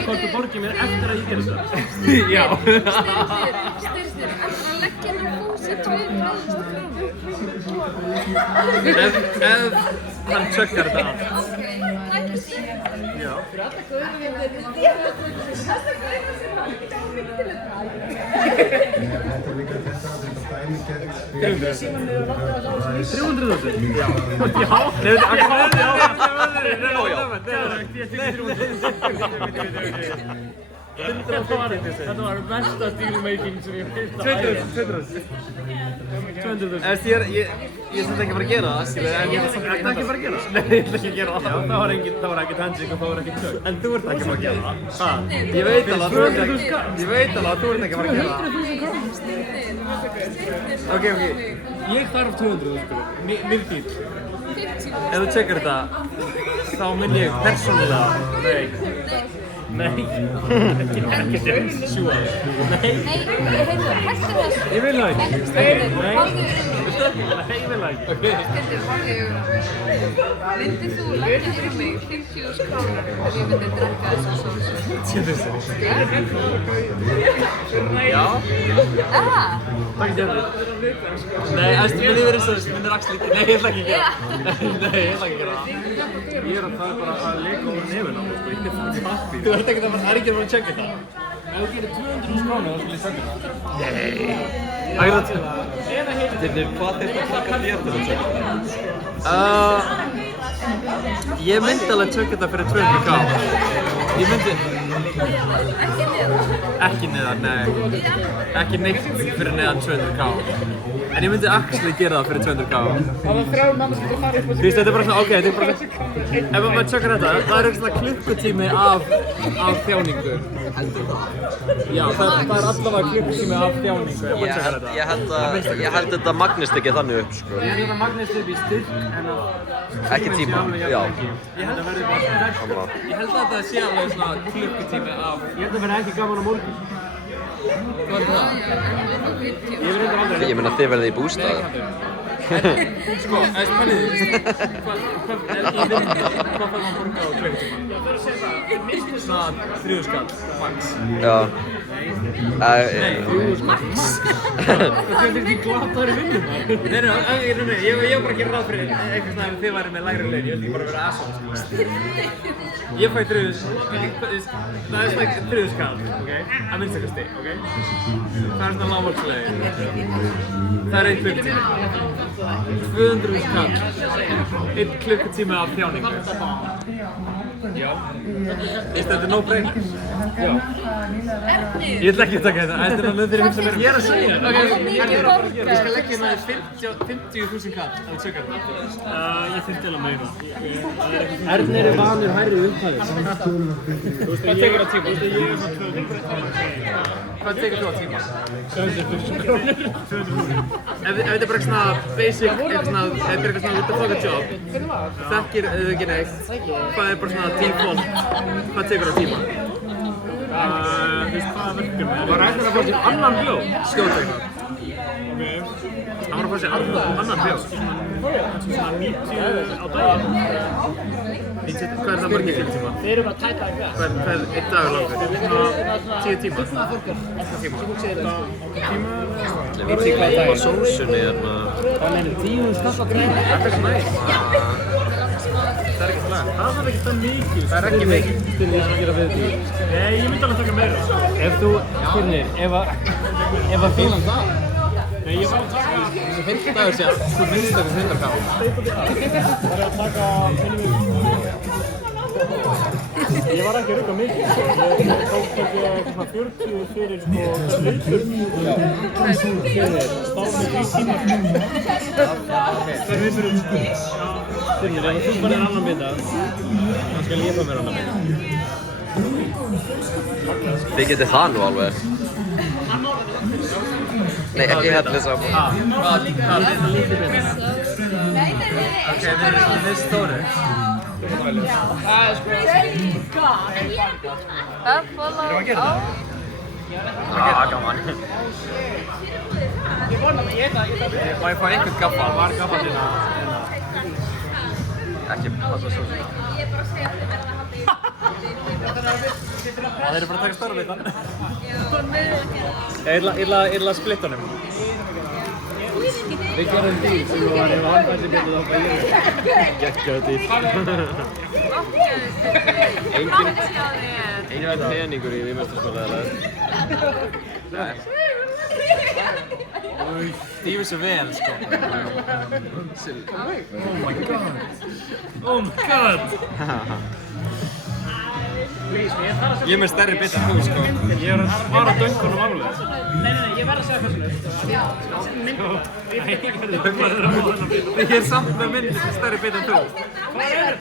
mig hvort þú borgir mér eftir að ég gerir það. Já. Styrnir, að leggja hann fósi 200 Ef hann tjökkar þetta allt. Já. Þetta var mesta deal-making sem ég veit. 200.000. Ég er samt ekki að fara að gera það, skilur, en ég er samt ekki að fara að gera það. Nei, ég ætla ekki að gera það. Já, það var ekkert handshake og það var ekkert tök. En þú ert ekki að fara að gera það. Hvað? Ég veit alveg að þú ert ekki að fara að gera það. 100.000 Ok. Ég þarf 200.000 sko, miðdýr. 50. Ef þú tjekkar þetta, þá minn ég persónulega. Nei. Ekkert sjúa. Nei, heyrðu, hættu þessu. Ég vil það ekki. Styrnir, Nei. horfðu Ég vil það ekki. Styrnir, horfðu myndið þú leggja fyrir mig 50.000 krónur ef ég myndi drekka þessu sósu? Já. Takk fyrir. Nei, æstu, mér líður eins og þessu, minnir axli ekki. Nei, ég ætla ekki að gera það. Nei, ég ætla ekki að gera það. Ég er að það bara að leika úr nefuna, sko. Ég er fyrir pappír. Þú ert ekki að fara að tjekka þetta. Ef þú gerir 200.000 krónur, þá skal ég senda það. Þetta hvað þetta taka þér til að tjekka þetta? Ég myndi alveg tjekka þetta fyrir 200k. Ég myndi... Ekki neðar, nei. Ekki neitt fyrir neðan 200k. En ég myndi actually gera það fyrir 200k. Það var 3 mann sem þú farið upp á sig. Þú veist, þetta er bara svona, ok, þetta er bara svona... Ef maður tjekkar þetta, það er svona klukkutími af þjáningu. Já, það er allavega klukkutími af þjáningu ef maður tjekkar þetta. Ég held þetta magnist ekki þannig upp, sko. Ég held að magnist upp í styrk, en að... Ekki tíma, já. Ég held að verði bara sterk. Ég held að þetta sé alveg svona klukkutími af... Ég held að verði ekki gaman á morgun. Hvað er það? Ég vil reyndar aldrei... Ég meina þið verðið í bústað. Sko, spennið þið, hvað fær maður borga á klukkutíma? Svona 3 skall, max. Já. Nei, 3 Max! Það er ekki glataður í vinnum. Nei, ég var bara að gera ráð fyrir eitthvað svona ef þið væri með lægri laun, ég vildi bara vera asshole, Ég fæ 3 það er svona 3 skall, ok? Að minnstakosti, ok? Það er svona lágmarkslaun. Það er 1 klukkutími. 200 skall. 1 klukkutími af þjáningu. Já. Þetta er no brainer. Já. Ég ætla ekki að taka þetta, þetta er alveg þegar ég hugsa mér. Ég er að segja þetta. Ég skal leggja hérna 50.000 kall ef þú tjökkar þetta. Ég þurfti alveg meira. Ernir er vanur hærri upphæðir. Hvað tekur það tíma? Ég er svona 200. Hvað tekur þú á tíma? 200.000 krónur. 200.000. Ef þetta er bara svona basic, eitthvað svona what the fuck a job, þekkir þau ekki neitt, hvað er bara svona default, hvað tekur það tíma? Þú veist hvaða verkefni er? Var ætlar að fá sér annan bjór? Skjóðteikna. Ok. Það var að fá sér annan bjór. Svona 90 á daginn. Hvað er það margir klukkutíma? Þeir eru bara að tæta eitthvað. Hvað er 1 dagur langur? 10 tíma? 8 tíma? Ég veit ekki hvað það er sósunni þarna. Hvað meinir 10 skall að greiða? Þetta er svo næst. Það er ekki slag. Það þarf ekki það mikið. Það er ekki mikið. Til þess að gera við því. Nei, ég myndi alveg taka meira. Ef þú, Styrnir, ef að fílan það. Nei, ég var að taka Þessi 50 dagur sé allt, þú finnst þetta 100k. Það er að taka Ég var ekki að rukka mikið, sko. Ég tók eitthvað svona 40 fyrir, sko, hlutur. Fyrir stáð með 3 tíma. Það er fyrir, sko. Styrnir, ef þú bara er annan bita, þá skal ég fá mér annan bita. Þið getið það nú alveg. Nei, ekki hellir saman. Hvað er það lítið bita? Ok, við erum stóri. Gaman. Má ég fá einhvern gaffal? Var gaffal hérna? Ekki passa svo. Það eru bara að taka stóra bitan. Já, Ég ætla að splitta honum. Við gerum því sem var ef hann fætti betur þá bara ég. Geggjaðu dýr. Engin peningur í vímestarskóla eða? Nei. Dýfur svo vel, sko. Oh my god. Oh my god. Ég er með stærri bita en þú, sko. Ég er að spara döngunum alveg. Nei, ég verð að segja þessu. Ég er samt með minn stærri bita en þú.